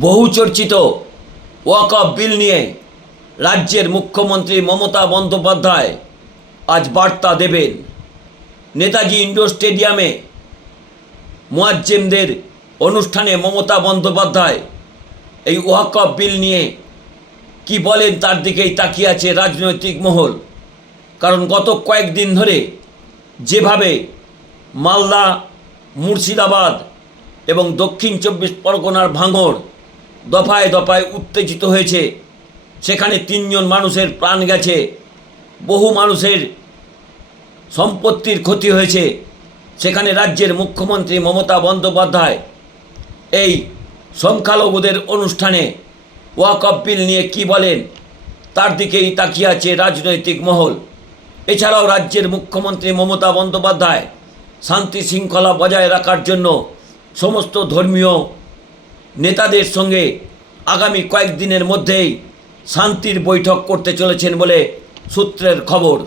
বহু চর্চিত ওয়াকফ বিল নিয়ে রাজ্যের মুখ্যমন্ত্রী মমতা বন্দ্যোপাধ্যায় আজ বার্তা দেবেন। নেতাজি ইন্ডোর স্টেডিয়ামে মোয়াজ্জেমদের অনুষ্ঠানে মমতা বন্দ্যোপাধ্যায় এই ওয়াকফ বিল নিয়ে কি বলেন তার দিকেই তাকিয়ে আছে রাজনৈতিক মহল। কারণ গত কয়েকদিন ধরে যেভাবে মালদা, মুর্শিদাবাদ এবং দক্ষিণ চব্বিশ পরগনার ভাঙড় দফায় দফায় উত্তেজিত হয়েছে। সেখানে তিনজন মানুষের প্রাণ গেছে। বহু মানুষের সম্পত্তির ক্ষতি হয়েছে। সেখানে রাজ্যের মুখ্যমন্ত্রী মমতা বন্দ্যোপাধ্যায় এই সংখ্যালঘুদের অনুষ্ঠানে ওয়াকফ বিল নিয়ে কি বলেন, তার দিকেই তাকিয়ে আছে রাজনৈতিক মহল। এছাড়াও রাজ্যের মুখ্যমন্ত্রী মমতা বন্দ্যোপাধ্যায় শান্তি শৃঙ্খলা বজায় রাখার জন্য সমস্ত ধর্মীয় নেতাদের সঙ্গে আগামী কয়েকদিনের মধ্যেই শান্তির বৈঠক করতে চলেছেন বলে সূত্রের খবর।